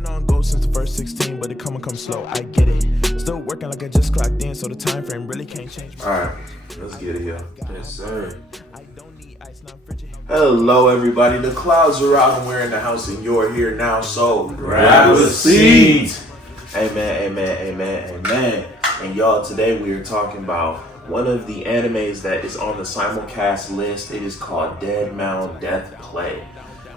been on go since the first 16, but it come slow. I get it. Still working like I just clocked in, so the time frame really can't change. Alright, let's get it here. Yes, sir. Hello, everybody. The clouds are out and we're in the house, and you're here now, so grab a seat. Amen, amen, amen, amen. And y'all, today we are talking about one of the animes that is on the simulcast list. It is called Dead Mount Death Play.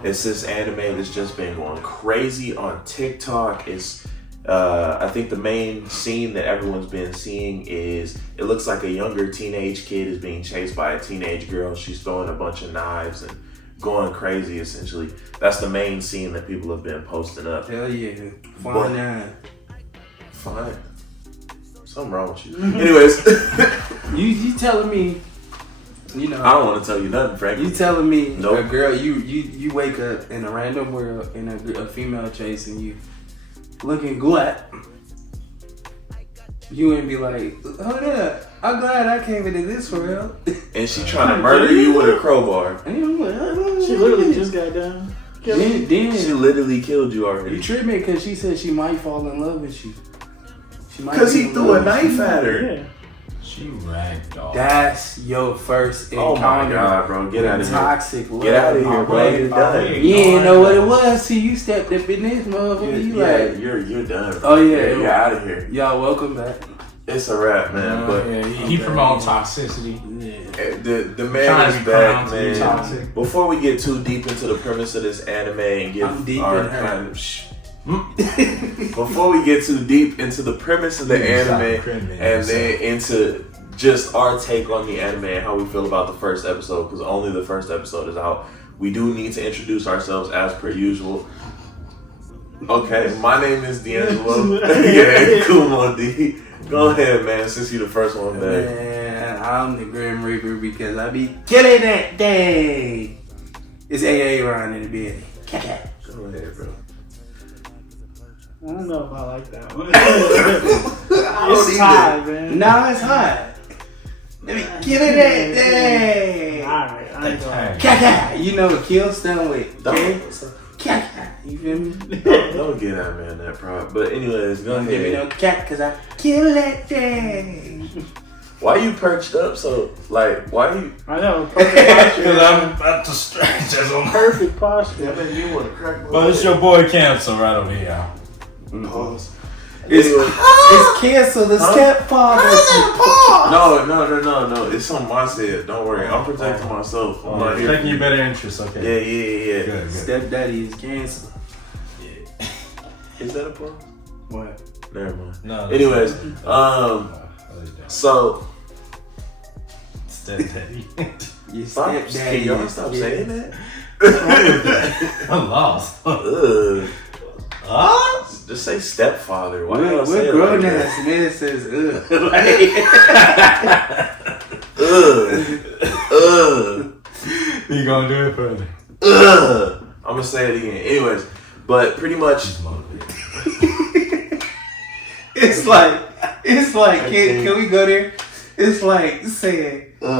It's this anime that's just been going crazy on TikTok. It's I think the main scene that everyone's been seeing is it looks like a younger teenage kid is being chased by a teenage girl. She's throwing a bunch of knives and going crazy, essentially. That's the main scene that people have been posting up. Hell yeah. Fine. Something wrong with you. Anyways. You telling me, you know. I don't want to tell you nothing, frankly. You telling me nope. A girl, you wake up in a random world in a female chasing you, looking glad. You ain't be like, hold up, I'm glad I came into this world. And she trying to murder you with a crowbar. She literally just got done. Then she literally killed you already. You tripping because she said she might fall in love with you. Because he threw a knife at her. Yeah. She ragdoll. That's your first encounter. Oh my god, bro. Get out of here. Toxic love. Get out of here, bro. You're done. You ain't know what it was. See, you stepped up in this motherfucker. You're done. Oh yeah. You're out of here. Y'all welcome back. It's a wrap, man. But yeah, he promotes toxicity. Yeah. The man is back, man. Toxic. Before we get too deep into the premise of this anime and give our kind of before we get too deep into the premise of the anime and then into just our take on the anime and how we feel about the first episode, because only the first episode is out, we do need to introduce ourselves as per usual. Okay, my name is D'Angelo. Yeah, cool on D. Go ahead, man, since you're the first one back. Man, I'm the Grim Reaper because I be killing that day. It's AA around in the bed. Go ahead, bro. I don't know if I like that one. It's hot, man. No, it's hot. Let me kill it that day. Alright, I ain't going. Kaka. You know what kill stand with. Okay? Kaka. You feel me? Don't get that man that prop. But anyways, go Don't give me ahead. no cat because I kill that day. Why you perched up so, like, why you... I know, perfect posture. Because I'm about to stretch as on Perfect posture. I mean, you want to crack my But it's your boy Cancel right over here. Pause. It's canceled. The stepfather. No. It's on my side. Don't worry. I'm protecting myself. I'm not here. Taking your better interest, okay. Yeah. Good. Stepdaddy is canceled. Is that a pause? What? Never mind. No. Anyways, so... Stepdaddy. Your Can stepdaddy y'all is stop yeah. saying that? I'm lost. Ugh. Huh? Just say stepfather. Why y'all We're say it grown like ass that? man says You gonna do it further? I'm gonna say it again. Anyways, but pretty much... It's like can we go there? It's like saying I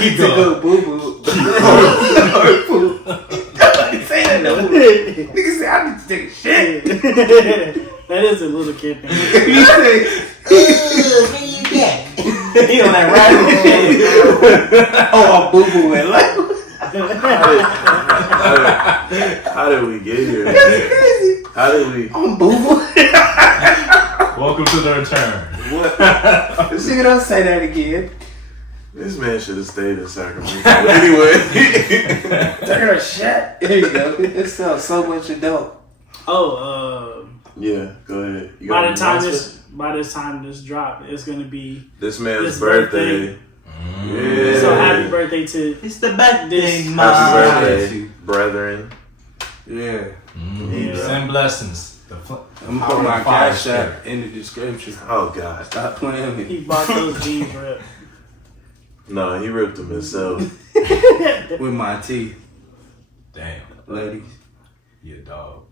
need to go boo boo or poop. Say that no. Nigga say I need to take a shit. That is a little kid thing. You say Where you get? He on that ride. oh, I'm boo boo and like How did we get here? that's crazy. How did we... I'm boo boo. Welcome to the return. What? Nigga, don't say that again. This man should have stayed in Sacramento. Anyway. Taking a shit. There you go. It sounds so much adult. Yeah, go ahead. You by got the time this drop, it's gonna be this man's his birthday. Yeah. So happy birthday to It's the birthday, Happy Happy birthday, brethren. Yeah. Yeah. Send blessings. I'm gonna put my cash app in the description. Oh, God. Stop playing with me. he bought those jeans for it. No, he ripped them himself. With my teeth, Damn. ladies. You a dog.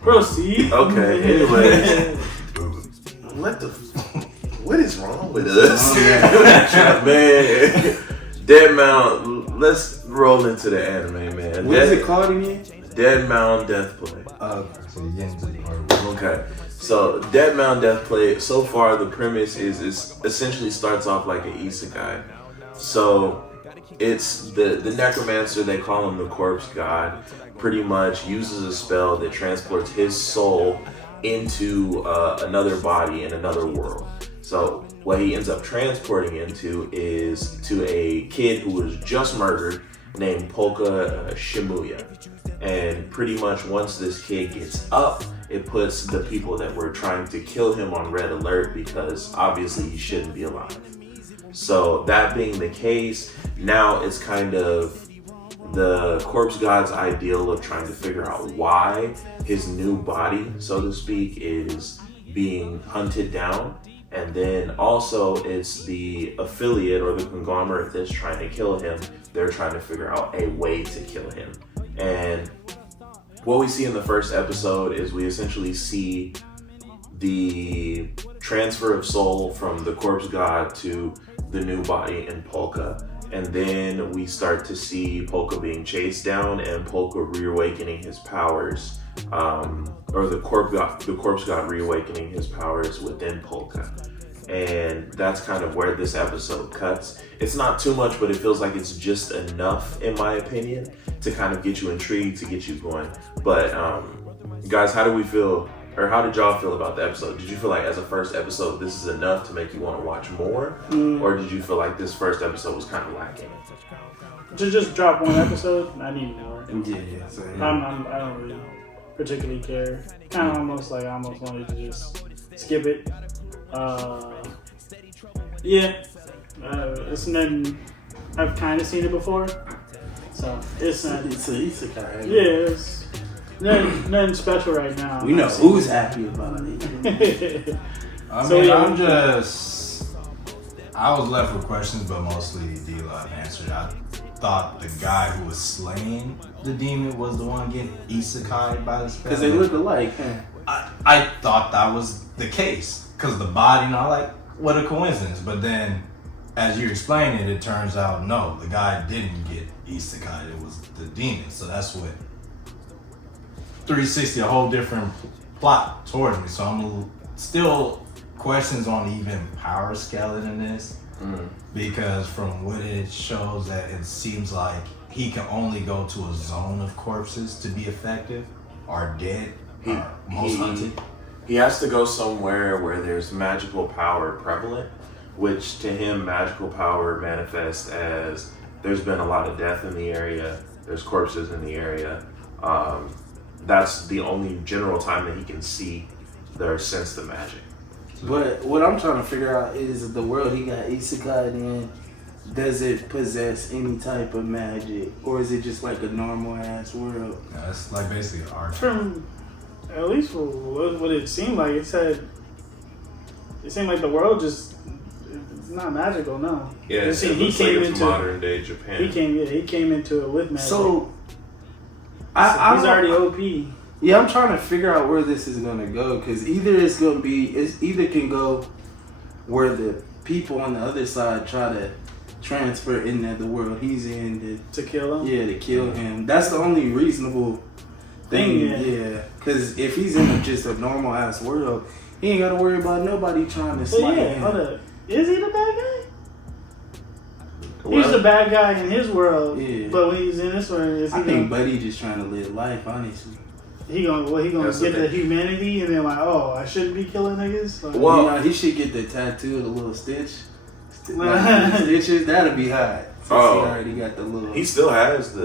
Proceed. Okay, anyways. What is wrong with us? Man, Dead Mount, let's roll into the anime, man. What is it called again? Dead Mound Death Play. So you get into the part. Okay. So Dead Mound Death Play, so far the premise is essentially starts off like an isekai. So it's the necromancer, they call him the corpse god, pretty much uses a spell that transports his soul into another body in another world. So what he ends up transporting into is to a kid who was just murdered named Polka Shimuya. And pretty much once this kid gets up, it puts the people that were trying to kill him on red alert because obviously he shouldn't be alive. So that being the case, now it's kind of the corpse god's ideal of trying to figure out why his new body, so to speak, is being hunted down. And then also it's the affiliate or the conglomerate that's trying to kill him. They're trying to figure out a way to kill him. And what we see in the first episode is we essentially see the transfer of soul from the corpse god to the new body in Polka. And then we start to see Polka being chased down and Polka reawakening his powers, or the corpse god reawakening his powers within Polka. And that's kind of where this episode cuts. It's not too much, but it feels like it's just enough, in my opinion, to kind of get you intrigued, to get you going. But guys, how do we feel, or how did y'all feel about the episode? Did you feel like as a first episode, this is enough to make you want to watch more? Or did you feel like this first episode was kind of lacking? To just drop one episode, I need more. Yeah. So, I don't really particularly care. Kind of almost like I almost wanted to just skip it. It's nothing. I've kind of seen it before, so it's not. It's an isekai. Yeah, it's nothing special right now. We know who's happy about it. I was left with questions, but mostly D-Lot answered. I thought the guy who was slaying the demon was the one getting isekai by the spell. Because they look alike, I thought that was the case. Because the body, what a coincidence. But then, as you explain it, it turns out, no, the guy didn't get isekai. It was the demon. So that's what 360, a whole different plot towards me. So I'm still questions on even power scaling in this. Because from what it shows, that it seems like he can only go to a zone of corpses to be effective or dead. Most hunted. He has to go somewhere where there's magical power prevalent, which to him, magical power manifests as there's been a lot of death in the area, there's corpses in the area. That's the only general time that he can see or sense the magic. But what I'm trying to figure out is the world he got isekai in, does it possess any type of magic? Or is it just like a normal ass world? No, it's like basically art. From at least what it seemed like, it seemed like the world just it's not magical. No. Yeah, he came into modern day Japan. He came into it with magic. So he's already OP. Yeah, I'm trying to figure out where this is gonna go, because either can go where the people on the other side try to transfer into the world he's in to kill him. Yeah, to kill him. That's the only reasonable thing. Yeah, because if he's in just a normal ass world, he ain't got to worry about nobody trying to slay him. Hold up. Is he the bad guy? He's the bad guy in his world, but when he's in this world, I think Buddy just trying to live life, honestly. He gonna get the humanity and then like, oh, I shouldn't be killing niggas? Like, well, he should get the tattoo, the little stitch. Stitches, that'd be hot. Since he already got the little... He still has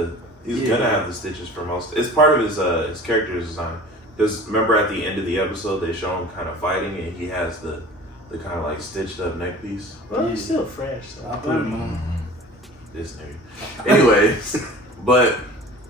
he's gonna have the stitches for most... It's part of his character design. Because remember at the end of the episode, they show him kind of fighting and he has the kind of like stitched up neck piece. Well, he's still fresh. So I'll put him on. This nigga. Anyways, but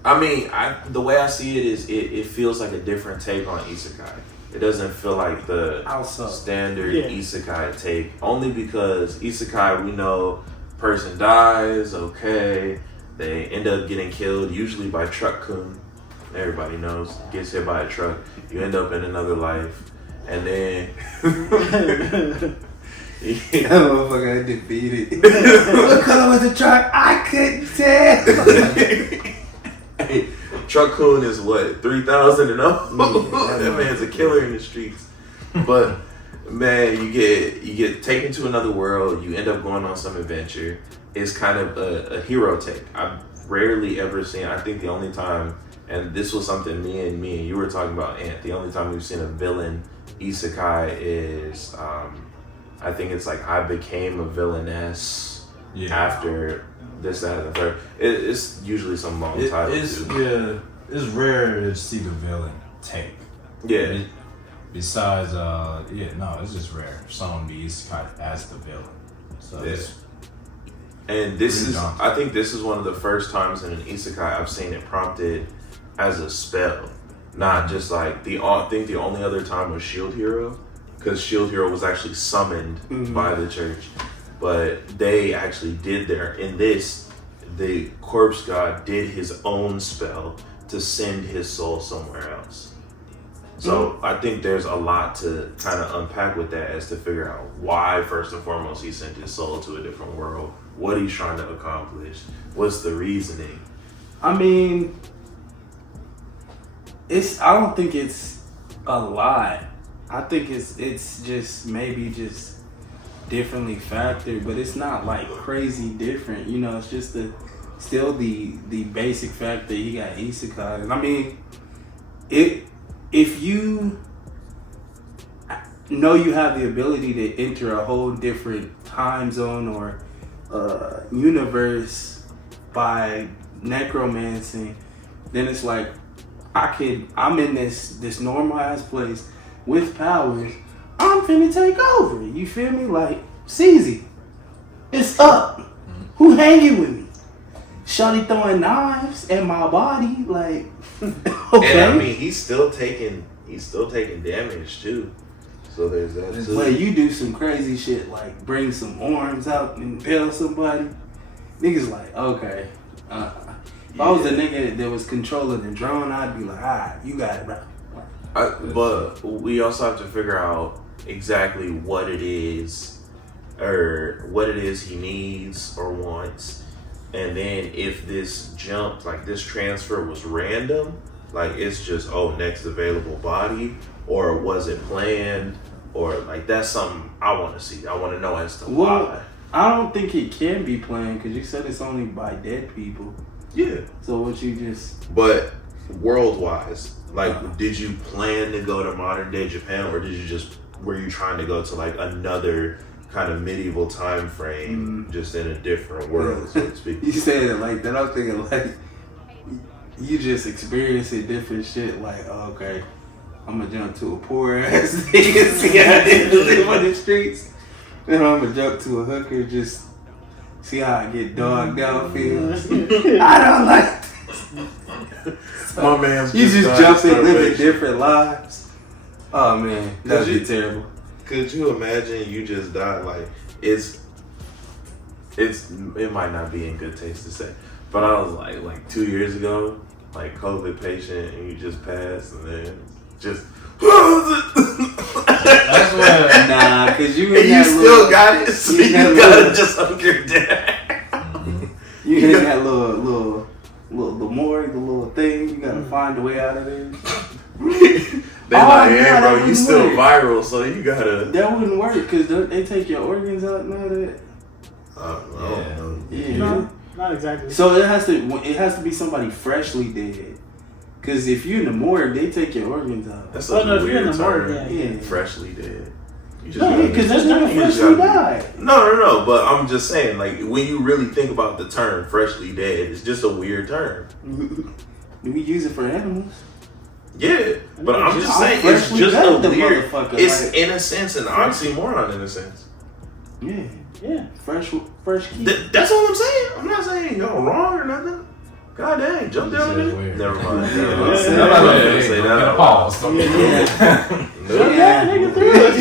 I mean, the way I see it is it feels like a different take on isekai. It doesn't feel like the standard isekai take, only because isekai, we know person dies, okay, they end up getting killed, usually by truck-kun. Everybody knows, gets hit by a truck, you end up in another life, and then that motherfucker got defeated. What color was the truck? I couldn't tell. Hey, Truck Coon is what, 3,000 and up? Yeah, that man's a killer in the streets. But man, you get taken to another world. You end up going on some adventure. It's kind of a hero take. I've rarely ever seen. I think the only time, and this was something me and you were talking about, Ant. The only time we've seen a villain isekai is, I think it's like I became a villainess after this, that, and the third. It's usually some long title. It's rare to see the villain take. Yeah. Besides, it's just rare for someone to be isekai as the villain. So and this is, I think this is one of the first times in an isekai I've seen it prompted as a spell, not just like I think the only other time was Shield Hero, because Shield Hero was actually summoned by the church, but they actually did in this, the corpse god did his own spell to send his soul somewhere else. So I think there's a lot to kind of unpack with that, as to figure out why, first and foremost, he sent his soul to a different world, what he's trying to accomplish, what's the reasoning. I mean, I don't think it's a lot. I think it's just maybe just differently factored, but it's not like crazy different. You know, it's just still the basic fact that he got isekai. And I mean, if you know you have the ability to enter a whole different time zone or universe by necromancing, then it's like I'm in this normal ass place with powers. I'm finna take over. You feel me? Like, CZ, it's up. Who hanging with me? Shawty throwing knives at my body, like, okay. And I mean, he's still taking damage too. So there's that too. But you do some crazy shit like bring some arms out and impale somebody. Niggas like, okay. If I was a nigga that was controlling the drone, I'd be like, alright, you got it, bro. But we also have to figure out exactly what it is he needs or wants. And then if this jump, like this transfer was random, like it's just, next available body, or was it planned, or like that's something I want to see. I want to know as to why. I don't think it can be planned, because you said it's only by dead people. Yeah. So what you just... But world-wise, like, did you plan to go to modern-day Japan, or were you trying to go to like another kind of medieval time frame, just in a different world, so to speak? You said it like that. I'm thinking like you just experiencing different shit. Like, okay, I'm gonna jump to a poor ass nigga, see how they live on the streets, then I'm gonna jump to a hooker, just see how I get dogged out. Feels I don't like this. My man's You just jump and living starvation. different lives. Oh man, that'd be terrible. Could you imagine you just died? Like, it might not be in good taste to say, but I was like 2 years ago, like COVID patient, and you just passed, and then just That's what. Nah, cause you and you still got it, so you gotta just hug your dad. You hit that little morgue, the little thing. You gotta find a way out of there. They like, hey, that bro, you wouldn't still work. viral, so you gotta. That wouldn't work because they take your organs out and all that. Yeah. No, not exactly. So it has to be somebody freshly dead. Because if you're in the morgue, they take your organs out. That's Oh, no, if weird you're in the morgue, term. yeah. Freshly dead. You just No, gotta- because there's you never just freshly gotta died. No, but I'm just saying, like, when you really think about the term freshly dead, it's just a weird term. Do we use it for animals? Yeah, but I'm just saying, it's freshly just a dead, the weird. motherfucker, It's like- in a sense an oxymoron in a sense. Yeah. Yeah. Fresh key. That's all I'm saying. I'm not saying y'all wrong or nothing. God dang, jump down This is there. weird. Never mind. Yeah. I'm not Yeah. saying Don't that. get a pause. Don't get a Yeah. Yeah, nigga, through it.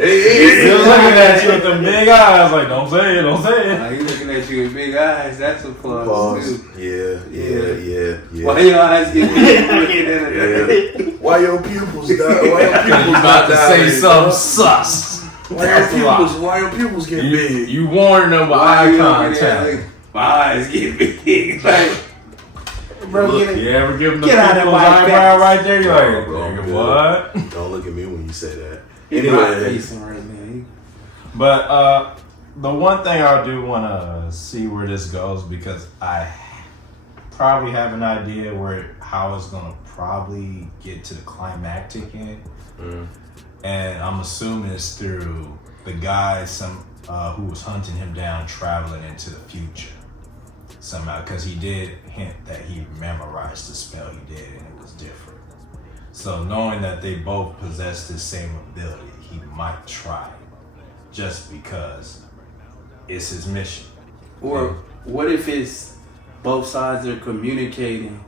He was looking at you with them big eyes, like, don't say it, don't say it. Like, he looking at you with big eyes. That's a plus. Pause. Too. Yeah. Why your eyes get big? Yeah. Why your pupils die? Why your You pupils about to say dilated, something bro? sus. Why your pupils get big? You warned them with Why eye you looking at contact. like, My eyes get big. Like, bro, Look, get it. You ever give him the Get out of people's my eyebrow face. right there? You're like, Bro, nigga, good. what? Don't look at me when you say that. He's not Anyway, facing right now. But the one thing I do want to see where this goes, because I probably have an idea how it's gonna probably get to the climactic end, and I'm assuming it's through the guy who was hunting him down, traveling into the future somehow, because he did hint that he memorized the spell he did and it was different. So knowing that they both possess the same ability, he might try it just because it's his mission. Or what if it's both sides are communicating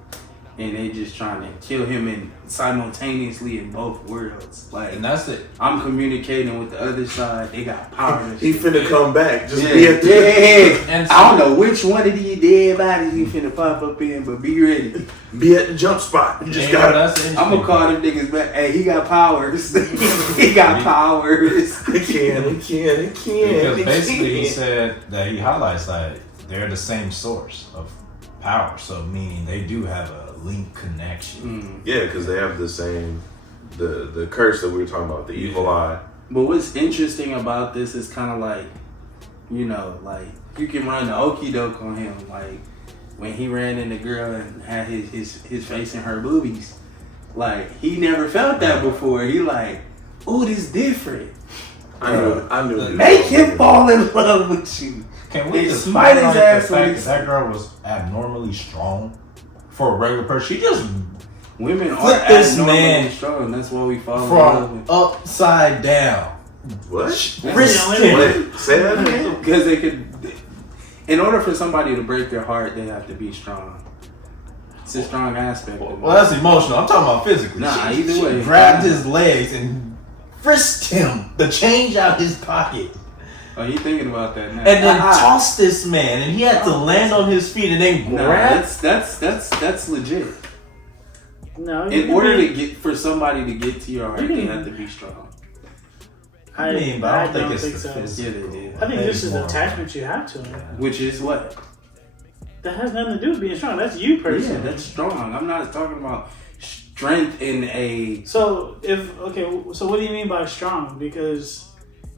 and they just trying to kill him simultaneously in both worlds? Like, And that's it. I'm communicating with the other side. They got power. and he shit. finna come back. Just Yeah, be at the And I don't know which one of these dead bodies you finna pop up in, but be ready. be at the jump spot. You just Yeah, gotta. that's the I'm gonna call them niggas back. Hey, he got powers. He got powers. It can. Because basically he said that he highlights that they're the same source of power, so meaning they do have a link connection. Yeah, because they have the same, the curse that we were talking about, the evil eye. But what's interesting about this is kind of like, you know, like you can run the okie doke on him. Like when he ran in the girl and had his face in her boobies, like he never felt that before. He like, oh, this different. I knew. he was Make gonna him fall in love with you. Can we They just smite his highlight ass the when fact he- that girl was abnormally strong for a regular person? She just Women are Flip this abnormally man strong. That's why we fall in love from with. upside down. What? Wrist the only him. Wait, say that again. Because they could, in order for somebody to break their heart, they have to be strong. It's a strong aspect of it. Well, that's emotional. I'm talking about physically. Nah, She either way. grabbed his legs and frisked him, the change out his pocket, Oh, you thinking about that now? and then tossed this man, and he had to land on his feet and then Nah, grab. that's legit. No, In order to get for somebody to get to your heart, You they can- have to be strong. I mean, but I don't think it's the so. physical. Yeah, they did. I think It's this is more- attachment you have to him. Which is what? That has nothing to do with being strong. That's you Yeah, personally. that's strong. I'm not talking about strength in a. So so what do you mean by strong? Because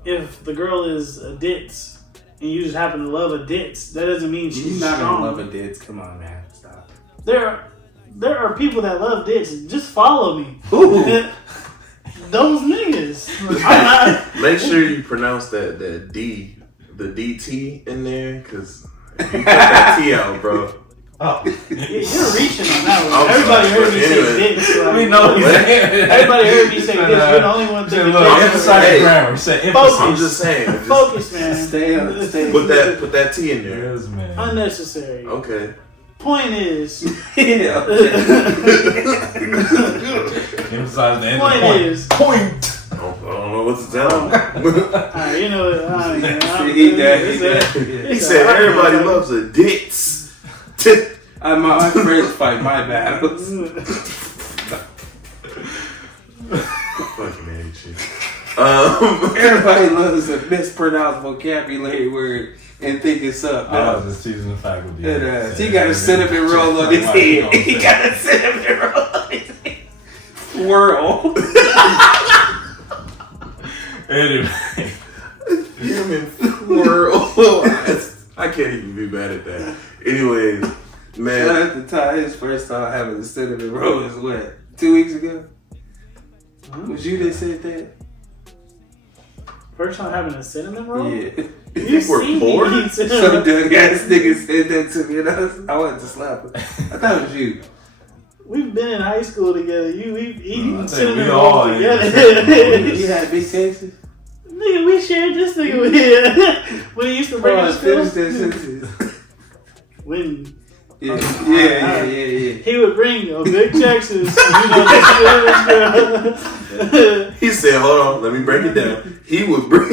if the girl is a ditz and you just happen to love a ditz, that doesn't mean she's You're not strong. gonna love a ditz. Come on, man. Stop. There are people that love ditz. Just follow me. Ooh. Those niggas. I'm not. Make sure you pronounce that D, the DT in there, because you cut that T out, bro. Oh, You're reaching on that one. I'm Everybody sorry, heard me but say anyway. ditz. Like, we know. Everybody heard me say ditz. You're the only one thinking Look, ditz. emphasize Hey. grammar. He said Focus. I'm emphasis. just saying. Just Focus, man. Stay up, stay put that T in there. Yes, man. Unnecessary. Okay. Point is, Yeah. Emphasize the end of Point the point. is- Point. I don't know what to tell him. alright, you know, He did. He said everybody loves a ditz. My friends fight my battles. Fucking hate you. Everybody loves a mispronounced vocabulary word and think it's up. I was just teasing the faculty. It is. He got a cinnamon roll on his head. He got a cinnamon roll on his head. Whirl. Anyway. Human whirl. I can't even be mad at that. Anyways, man. At the time, his first time having a cinnamon roll was what? 2 weeks ago? Was you that said that? First time having a cinnamon roll? Yeah. You think we're poor? eat Some cinnamon roll. dumb ass nigga said that to me and I wanted to slap him. I thought it was you. We've been in high school together. We've eaten I think cinnamon we all rolls ate together. cinnamon You had big cases? Nigga, we shared this nigga with him. When he used to bring us Finish food. that sentence. When Yeah. he would bring a big Texas, this girl. He said, hold on, let me break it down. He would bring.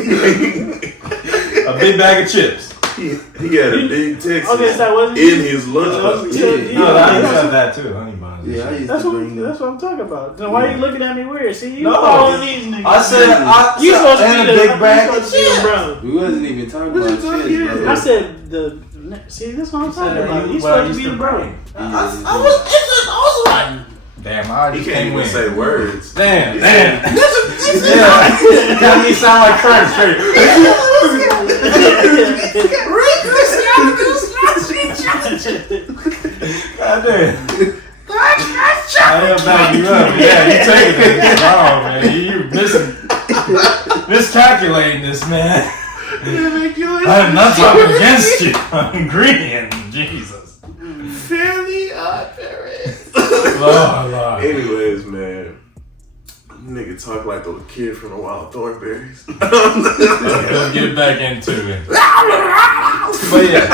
A big bag of chips. He had a big Texas Okay, so that wasn't in his lunchbox. Yeah. No, I said that too. Honey buns. Yeah, I used That's to what bring them. I'm talking about. Then why are you looking at me weird? See, you No. following these niggas. I said you supposed to and be a the big bag you of supposed to be the chips. brother. We wasn't even talking What you about talking shit, about? bro. I said the See, this is what I'm talking said about. he- He's well, supposed to he's be the the bro. brain. I was like, Damn, I he just can't came even with. say words. Damn. Yeah. Got me sound like Kurt straight. God damn. I am back you up. Yeah, you taking it wrong, man. You miscalculating this, man. I'm not talking against you. I'm agreeing. Jesus. Fairly odd parents. Lord. Anyways, man. Nigga talk like the kid from the Wild Thornberries. Let's get back into it. But yeah.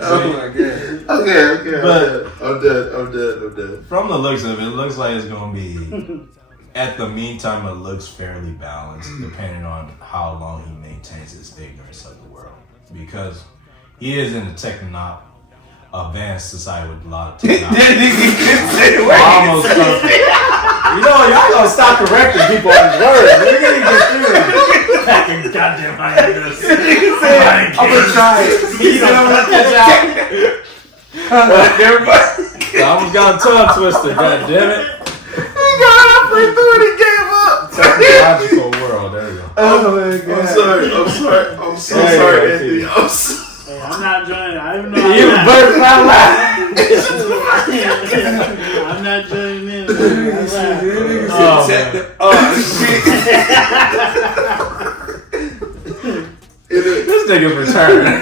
Oh my god. Okay. But- I'm dead. From the looks of it, it looks like it's gonna be. At the meantime, it looks fairly balanced, depending on how long he maintains his ignorance of the world. Because he is in a advanced society with a lot of technology. Almost perfect. You know, y'all gonna stop correcting people on his words. We're gonna get through it. Fucking goddamn hiatus. I'm gonna try it. You know what this out. Everybody. I almost got a tongue twister, goddammit. Technological world, there you go. Oh my god. I'm so sorry, Anthony. Hey, I'm not joining. I don't know. You burst my life. I'm not joining in. Oh, man. This nigga's returning.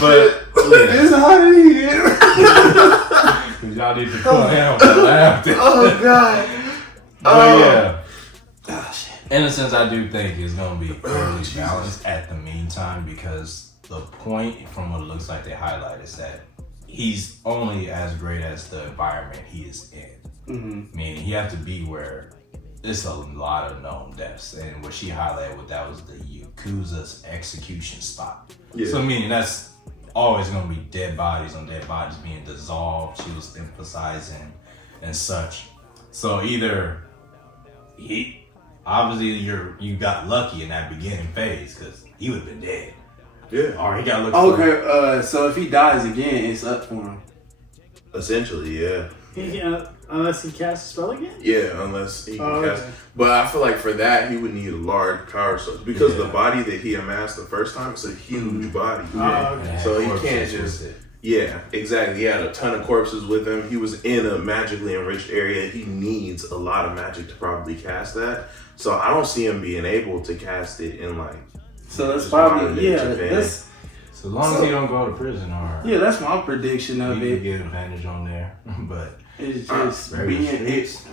But It's hot in here. y'all need to cool down with the laughter. Oh god. But yeah. In a sense, I do think it's going to be fairly balanced at the meantime, because the point from what it looks like they highlight is that he's only as great as the environment he is in. Mm-hmm. Meaning he have to be where it's a lot of known deaths. And what she highlighted with that was the Yakuza's execution spot. Yeah. So meaning that's always going to be dead bodies on dead bodies being dissolved. She was emphasizing and such. So either obviously you got lucky in that beginning phase because he would have been dead. Yeah. Or he got looked for. Okay, so if he dies again, it's up for him. Essentially, yeah. Unless he casts a spell again? Yeah, unless he can okay. cast. But I feel like for that, he would need a large power source. Because the body that he amassed the first time is a huge body. Okay. So he can't just... Yeah, exactly. He had a ton of corpses with him. He was in a magically enriched area. He needs a lot of magic to probably cast that. So I don't see him being able to cast it in like... So that's just probably, modern day yeah, Japan. that's... So long as he don't go to prison or... Yeah, that's my prediction he of can it. get advantage on there. But... It's just very being streets.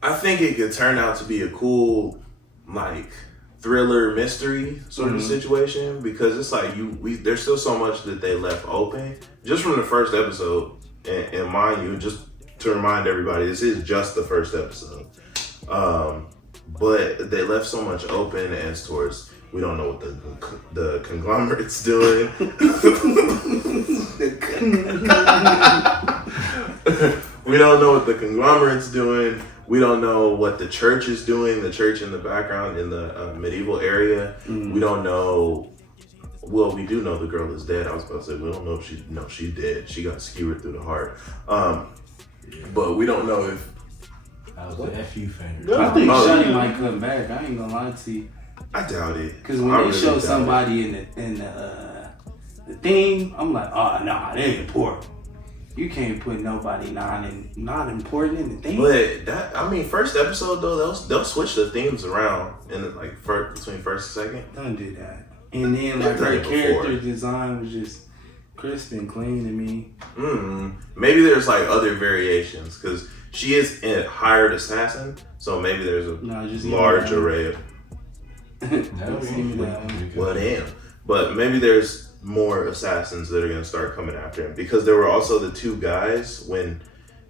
I think it could turn out to be a cool, like, thriller mystery sort of situation, because it's like there's still so much that they left open just from the first episode. And mind you, just to remind everybody, this is just the first episode. But they left so much open as towards, we don't know what the conglomerate's doing. We don't know what the conglomerate's doing. We don't know what the church is doing, the church in the background in the medieval area. We don't know. Well, we do know the girl is dead. I was about to say, we don't know if she's dead. She got skewered through the heart. But we don't know if... That was the FU finger. I think Oh, Shuddy yeah. might come back. I ain't gonna lie to you. I doubt it. Because when I they really show doubt somebody in the thing, I'm like, oh, nah, they ain't important. You can't put nobody not important in the thing. But that, I mean, first episode though, they'll switch the themes around in like between first and second. Don't do that. And then like Done her it before. character design was just crisp and clean to me. Maybe there's like other variations because she is a hired assassin, so maybe there's a Just large array of. Well, damn. But maybe there's more assassins that are going to start coming after him, because there were also the two guys when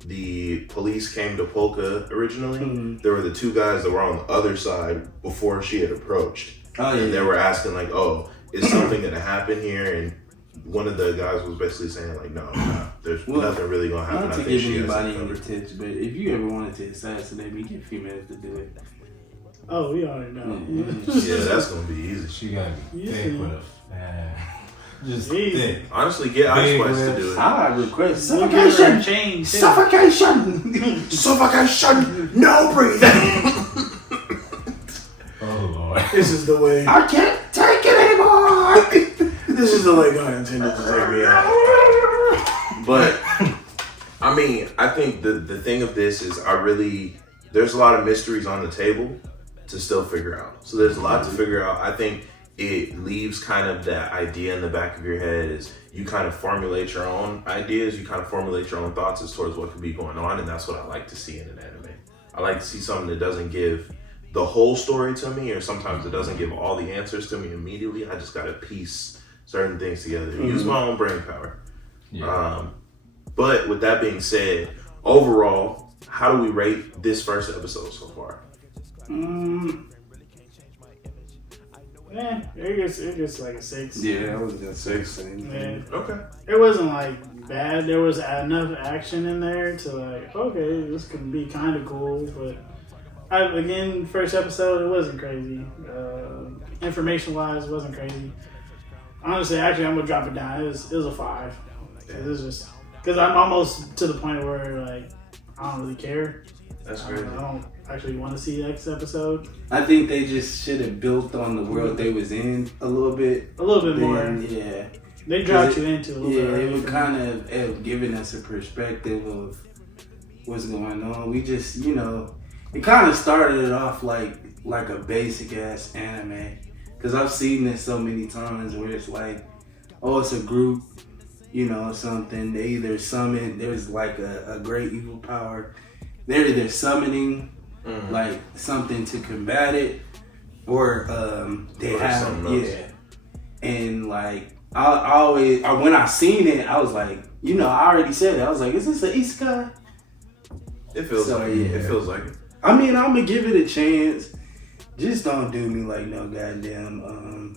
the police came to Polka originally. There were the two guys that were on the other side before she had approached. Oh, yeah. And they were asking like, oh, is something going to happen here? And one of the guys was basically saying like, no, there's nothing really going to happen. Not to I think give she has anybody it any covered. tips, but if you ever wanted to assassinate me, give a few minutes to do it. Oh, we already know. Yeah, that's gonna be easy. She gotta be thick with a man. Just Easy. thick. Honestly, get Ice Big Spice to lips. do it. I request We'll give her a suffocation. chain, too. Suffocation. Suffocation, no breathing. Oh Lord. This is the way. I can't take it anymore. This is the way God intended to take me out. But I mean, I think the thing of this is there's a lot of mysteries on the table to still figure out. So there's a lot to figure out. I think it leaves kind of that idea in the back of your head is you kind of formulate your own ideas, you kind of formulate your own thoughts as towards what could be going on, and that's what I like to see in an anime. I like to see something that doesn't give the whole story to me, or sometimes it doesn't give all the answers to me immediately. I just gotta piece certain things together. Use my own brain power. Yeah. But with that being said, overall, how do we rate this first episode so far? Yeah, it gets like a 6. Yeah, I was just 6. Yeah. Okay. It wasn't like bad. There was enough action in there to like, okay, this could be kind of cool. But again, first episode, it wasn't crazy. Information wise, it wasn't crazy. Honestly, actually, I'm gonna drop it down. It was a 5. It was just because I'm almost to the point where like I don't really care. That's I great. don't actually want to see next episode. I think they just should have built on the world they was in a little bit. A little bit more. Yeah. They dropped you into a little bit. Yeah, it early was for me. kind of giving us a perspective of what's going on. We just, it kind of started it off like a basic ass anime. Because I've seen this so many times where it's like, oh, it's a group, something. They either summon, there's like a great evil power. They're either summoning like something to combat it, or they Or have, something else. And like, I always, when I seen it, I was like, I already said it. I was like, is this an issekai? It feels So, like yeah. it. It feels like it. I mean, I'm gonna give it a chance. Just don't do me like no goddamn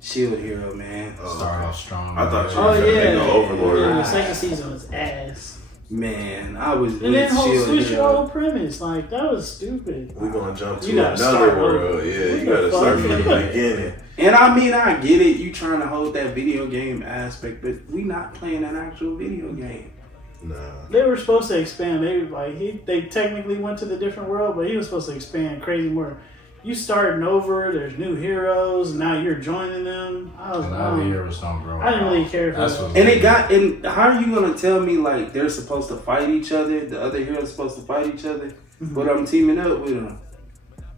shield hero, man. Start off strong. I thought you Oh were gonna yeah, make an Overlord. yeah, the second season was ass. Man, I was And then with whole shield switch your hero. whole premise, like that was stupid. We're gonna jump You to gotta another start world. over. Yeah, What you the gotta start fuck? from the beginning. And I mean, I get it. You trying to hold that video game aspect, but we not playing an actual video game. Nah. They were supposed to expand. They technically went to the different world, but he was supposed to expand crazy more. You starting over. There's new heroes. Now you're joining them. And now the heroes don't grow. I didn't really care for That's that. what And how are you gonna tell me like they're supposed to fight each other? The other heroes supposed to fight each other, but I'm teaming up with them.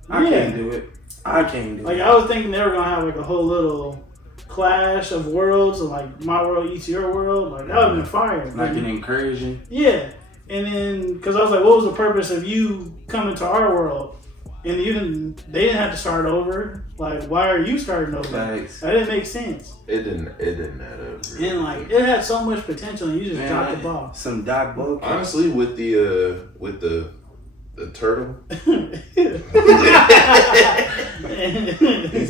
I Yeah. can't do it. I can't do Like it. I was thinking they were gonna have like a whole little clash of worlds, and like my world eats your world. Like that would have been fire. Like an incursion. Yeah, and then because I was like, what was the purpose of you coming to our world? And they didn't have to start over. Like, why are you starting over? Facts. That didn't make sense. It didn't add up. Really. And like, it had so much potential, and you just dropped the ball. Some Doc Boca. Honestly, with the turtle, He's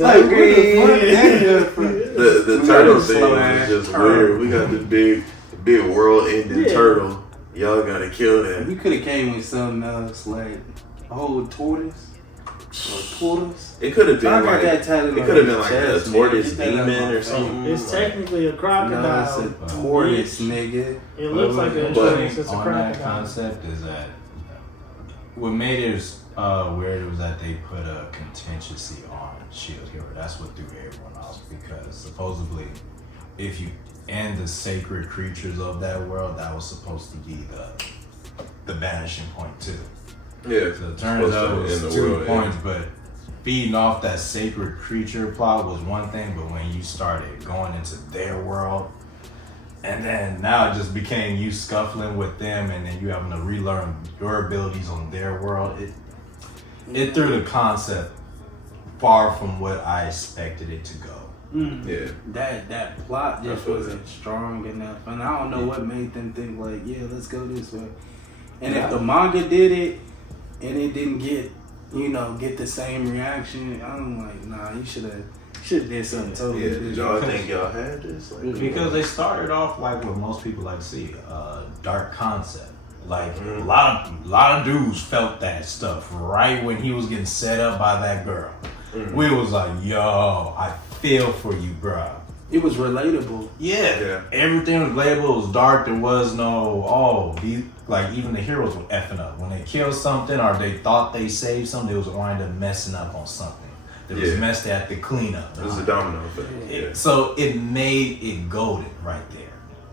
like, the turtle thing is just weird. We got the big world-ending turtle. Y'all gotta kill that. We could have came with something else, like a whole tortoise or tortoise. It could have been I got like that tatted it on could have my been like chest, a man. tortoise Get that out of demon my or face. something. It's technically a No, crocodile. it's a tortoise, nigga. It looks like a But- tortoise. It's a on that crocodile. concept is that what made it weird was that they put a contingency on Shield Hero. That's what threw everyone off, because supposedly if you end the sacred creatures of that world, that was supposed to be the vanishing point too. Yeah, So it turns out it in was the 2 world, points, but feeding off that sacred creature plot was one thing, but when you started going into their world, and then now it just became you scuffling with them, and then you having to relearn your abilities on their world, it threw the concept far from what I expected it to go. Yeah. That plot just That's what it wasn't strong enough, and I don't know what made them think like, yeah, let's go this way. And if the manga did it, and it didn't get the same reaction, I'm like, nah, you should have did something totally Yeah, did different. y'all think y'all had this? Like, Because they started off like what most people like to see, dark concept. Like a lot of dudes felt that stuff right when he was getting set up by that girl. We was like, yo, I feel for you, bro. It was relatable. Yeah. Everything was relatable. It was dark. There was no like even the heroes were effing up when they killed something or they thought they saved something. They was wind up messing up on something. There was mess at the cleanup. It was a domino effect. So it made it golden right there.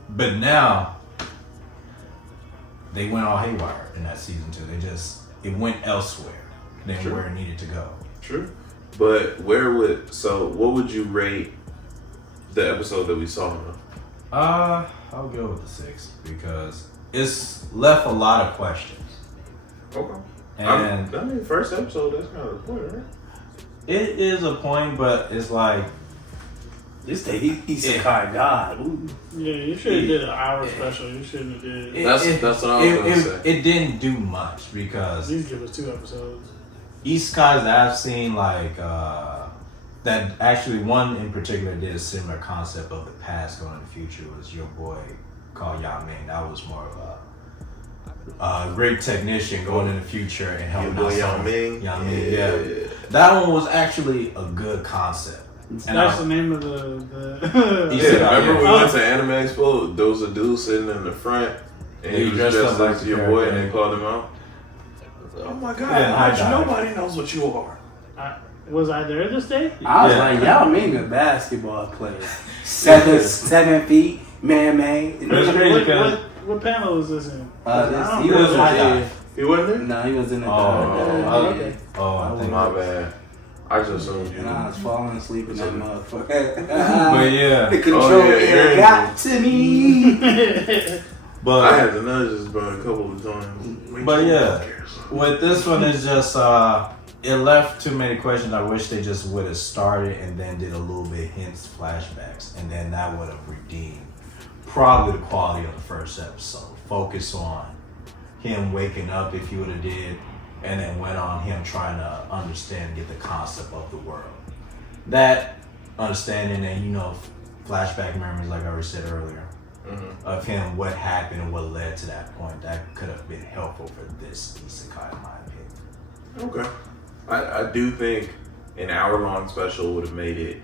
But now they went all haywire in that season 2. It went elsewhere than where it needed to go. True. But what would you rate the episode that we saw? I'll go with the 6 because it's left a lot of questions. Okay. And I mean, first episode, that's kind of the point, right? it is a point, but it's like This the Isekai God. Ooh. Yeah, you should have did an hour special. You shouldn't have did. That's what I was going to say. It didn't do much because These give us 2 episodes. issekais that I've seen, like that actually one in particular did a similar concept of the past going in the future was Your Boy called Yamin. That was more of a rig technician going in the future and helping out Yamin. Yeah. That one was actually a good concept. That's the name of the Remember we went to Anime Expo? There was a dude sitting in the front and he was dressed up like Your Boy and they called him out. Oh my God, nobody knows what you are. Was I there this day? I was like, y'all mean a basketball player. 7 feet, man. What panel was this in? He wasn't there. He wasn't there? No, he was in the I think my bad. I just assumed you. And I was falling asleep in that motherfucker. But yeah. The controller got to me. But I had to nudge this bro a couple of times. But yeah, with this one is just it left too many questions. I wish they just would have started and then did a little bit hints, flashbacks, and then that would have redeemed probably the quality of the first episode. Focus on him waking up if he would have did, and then went on him trying to understand, get the concept of the world. That understanding and flashback memories, like I already said earlier. Of him, what happened and what led to that point. That could have been helpful for this isekai, in my opinion. Okay. I do think an hour-long special would have made it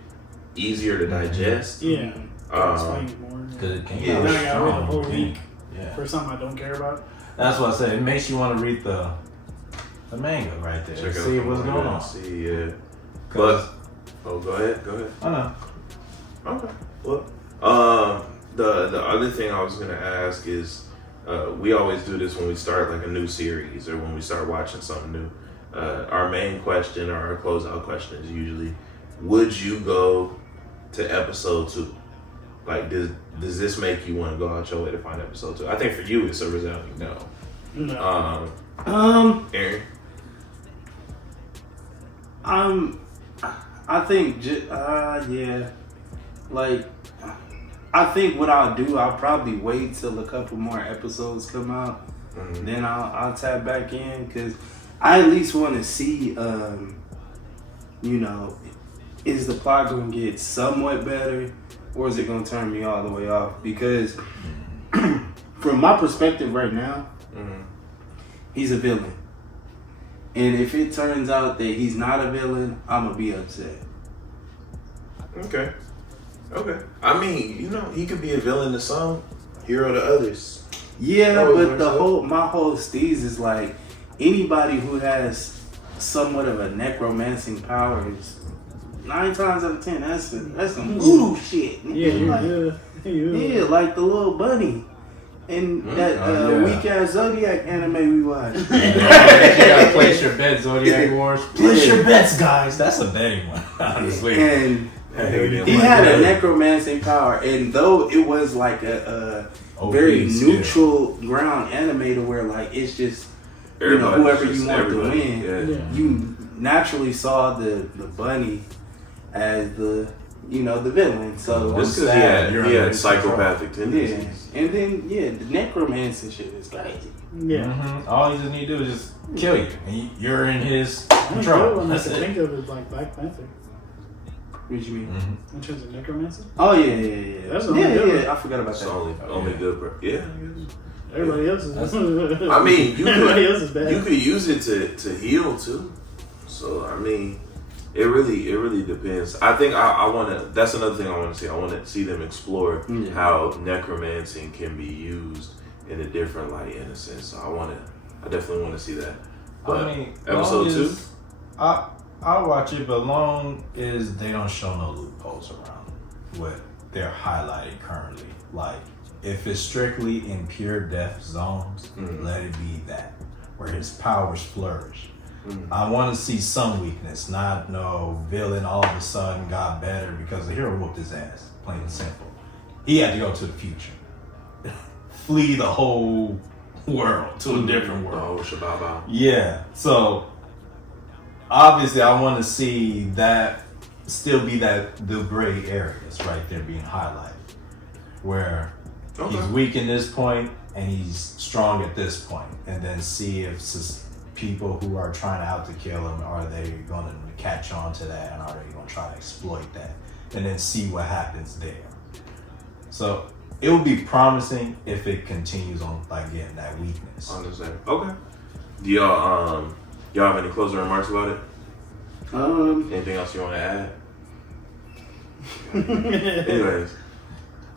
easier to digest. Yeah. Explain more. Because it came Then out I gotta wait a whole strong. week Yeah. for something I don't care about. That's what I said. It makes you want to read the manga right there. Check See out what's going on. See, yeah. But, go ahead. I know. Okay. Well, the other thing I was gonna ask is, we always do this when we start like a new series or when we start watching something new. Our main question or our closeout question is usually, would you go to episode 2? Like, does this make you want to go out your way to find episode 2? I think for you it's a resounding no. No. Aaron? I think, yeah. Like, I think what I'll do, I'll probably wait till a couple more episodes come out. Then I'll tap back in because I at least want to see, is the plot going to get somewhat better or is it going to turn me all the way off? Because from my perspective right now, he's a villain. And if it turns out that he's not a villain, I'm going to be upset. Okay. I mean, he could be a villain to some, hero to others. Yeah, but my whole steez is like anybody who has somewhat of a necromancing power is 9 times out of 10 that's some voodoo shit. Yeah, like the little bunny in that weak ass Zodiac anime we watched. You gotta place your bets, Zodiac Wars. Place your bets, guys. That's a betting one, honestly. And he had a necromancing power, and though it was like a very neutral ground anime to where like it's just whoever you want to win, you naturally saw the bunny as the the villain. So just because he had psychopathic tendencies. And then the necromancy shit is crazy. Yeah. All you just need to do is just kill you, and you're in his The only control. one I That's can it. think of is like Black Panther. What you mean? In terms of necromancy? Oh yeah. That's the only good one. I forgot about It's that. only good, bro. Yeah. Everybody else is. I mean, everybody else is bad. you could use it to heal too. So I mean, it really depends. I think I want to. That's another thing I want to see. I want to see them explore how necromancy can be used in a different light, in a sense. So I definitely want to see that. But I mean, episode 2, I'll watch it, but long as they don't show no loopholes around what they're highlighting currently. Like, if it's strictly in pure death zones, let it be that, where his powers flourish. I want to see some weakness, not no villain all of a sudden got better because the hero whooped his ass, plain and simple. He had to go to the future. Flee the whole world to a different world. Oh, shababa. Yeah, so obviously I want to see that still be the gray areas right there being highlighted, where he's weak in this point and he's strong at this point, and then see if people who are trying out to kill him, are they going to catch on to that, and are they going to try to exploit that, and then see what happens there. So it would be promising if it continues on, again, that weakness. Understand. Okay. Do y'all have any closing remarks about it? Anything else you want to add? Anyways,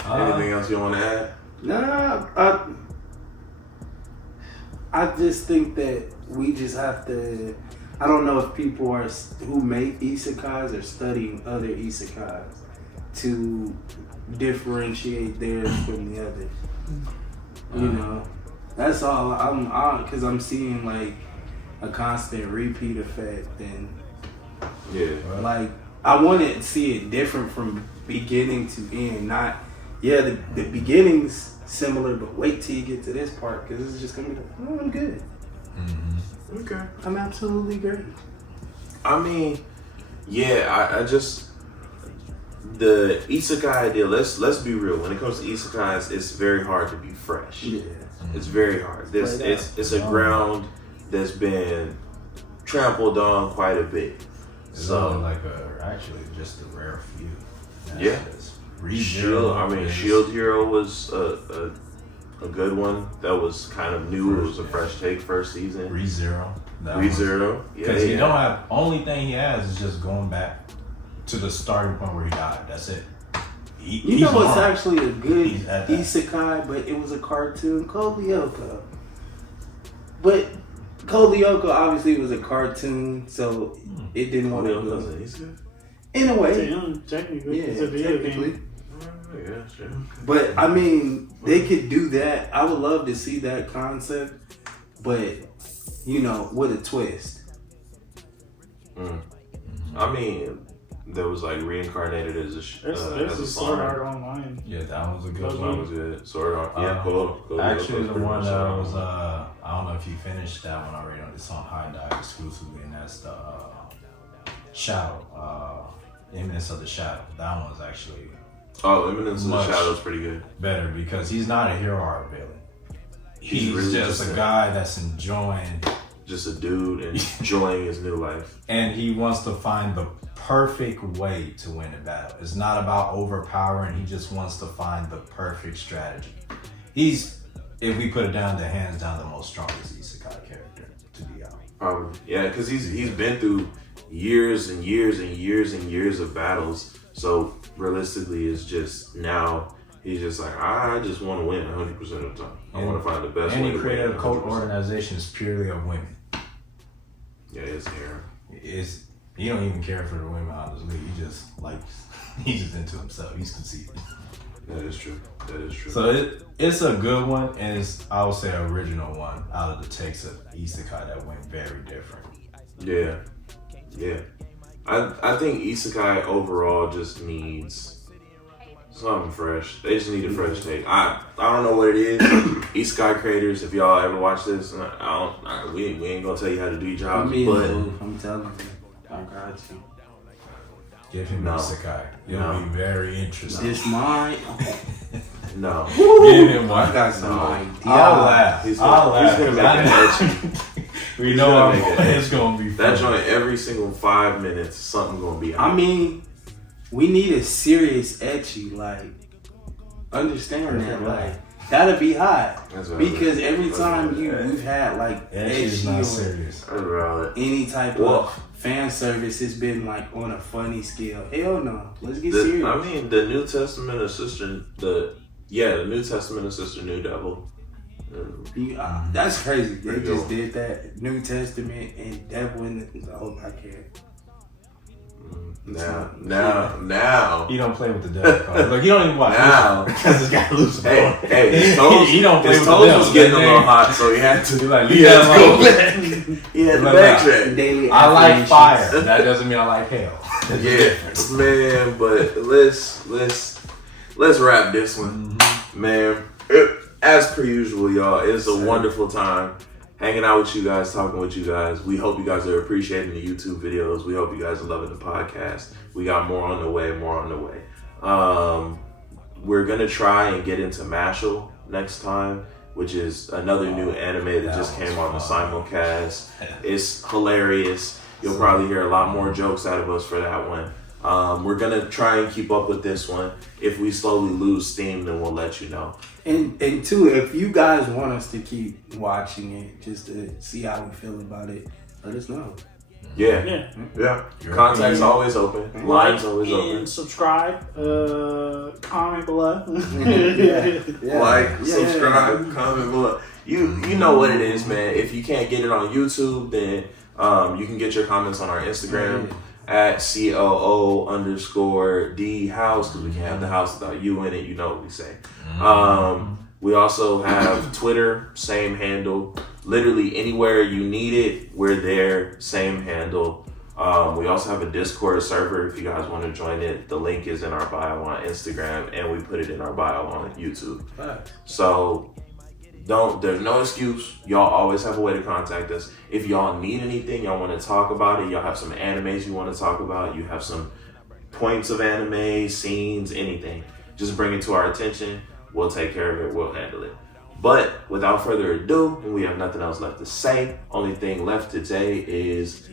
anything else you want to add? Nah, I just think that we just have to. I don't know if people who make isekais are studying other isekais to differentiate theirs from the others. You know, that's all. Because I'm seeing like a constant repeat effect, and like I want to see it different from beginning to end. Not the beginning's similar, but wait till you get to this part because it's just gonna be like, oh, I'm good. Okay. I'm absolutely great. I mean, I just the isekai idea. Let's be real. When it comes to isekais, it's very hard to be fresh. Yeah, it's very hard. It's a ground that's been trampled on quite a bit. It's only like actually just a rare few. Shield Hero was a good one. That was kind of new. It was a fresh take first season. ReZero. Because he don't have. Only thing he has is just going back to the starting point where he died. That's it. You know what's actually a good isekai, but it was a cartoon? Code Lyoko. But Code Lyoko obviously was a cartoon, so it didn't want to go. In a way. Technically. Yeah, it's a video game. Yeah, sure. But I mean, they could do that. I would love to see that concept, but with a twist. I mean, there was like reincarnated as a Sword Art Online. Yeah, that was a good That one. was good. Sword Art. Yeah, cool. Actually, the one that was I don't know if you finished that one already. It's on High Dive exclusively, and that's the Shadow. Imminence of the Shadow. That one was actually Imminence of the Shadow is pretty good. Better because he's not a hero or a villain. He's really just a guy that's enjoying. Just a dude enjoying his new life. And he wants to find the perfect way to win a battle. It's not about overpowering. He just wants to find the perfect strategy. He's, if we put it down, hands down the most strongest isekai character to be out. Probably. Yeah, because he's been through years and years and years and years of battles. So realistically, it's just now he's just like, I just want to win 100% of the time. I want to find the best way to win. And he created a cult organization is purely of women. Yeah, it's here. He don't even care for the women, honestly. He's just into himself. He's conceited. That is true. So it's a good one, and it's, I would say, an original one out of the takes of isekai that went very different. Yeah. I think isekai overall just needs something fresh. They just need a fresh take. I don't know what it is. Isekai creators, if y'all ever watch this, we ain't gonna tell you how to do your job. But I'm telling you, I got you. Give him isekai. You'll be very interested. This mine. No. Give him one. I got some idea. I'll laugh. He's gonna make it. We know it's gonna be fun. That joint, every single 5 minutes, something gonna be out. I mean, we need a serious etchy, understand that, That'd be hot. That's what Because every that's time what we've had like That shit is not serious. any type of fan service has been like on a funny scale. Hell no. Let's get serious. I mean, the New Testament of Sister, the New Testament of Sister New Devil. That's crazy. They just did that. New Testament and Devil in the I can't. Now. He don't play with the devil. Look, he don't even watch now because this guy loses. Hey, his toes, he don't play his with toes the devil. was getting a little hot, so he had to. Like, He had to go back. He had to backtrack. Daily I like affirmations. fire. That doesn't mean I like hell. There's a difference. Man, but let's wrap this one, man. As per usual, y'all, it's a wonderful time hanging out with you guys, talking with you guys. We hope you guys are appreciating the YouTube videos. We hope you guys are loving the podcast. We got more on the way. We're gonna try and get into Mashal next time, which is another new anime that just came on the simulcast. It's hilarious. You'll probably hear a lot more jokes out of us for that one. We're gonna try and keep up with this one. If we slowly lose steam, then we'll let you know. And two, if you guys want us to keep watching it just to see how we feel about it, let us know. Yeah. Contact's always open. Lines always open. Subscribe. Comment below. Subscribe, comment below. You know what it is, man. If you can't get it on YouTube, then you can get your comments on our Instagram at COO_D house, because we can't have the house without you in it. You know what we say. We also have Twitter, same handle. Literally anywhere you need it, we're there, same handle. We also have a Discord server if you guys want to join it. The link is in our bio on Instagram, and we put it in our bio on YouTube. So there's no excuse. Y'all always have a way to contact us. If y'all need anything, y'all want to talk about it, y'all have some animes you want to talk about, you have some points of anime, scenes, anything, just bring it to our attention. We'll take care of it. We'll handle it. But without further ado, and we have nothing else left to say, only thing left to say is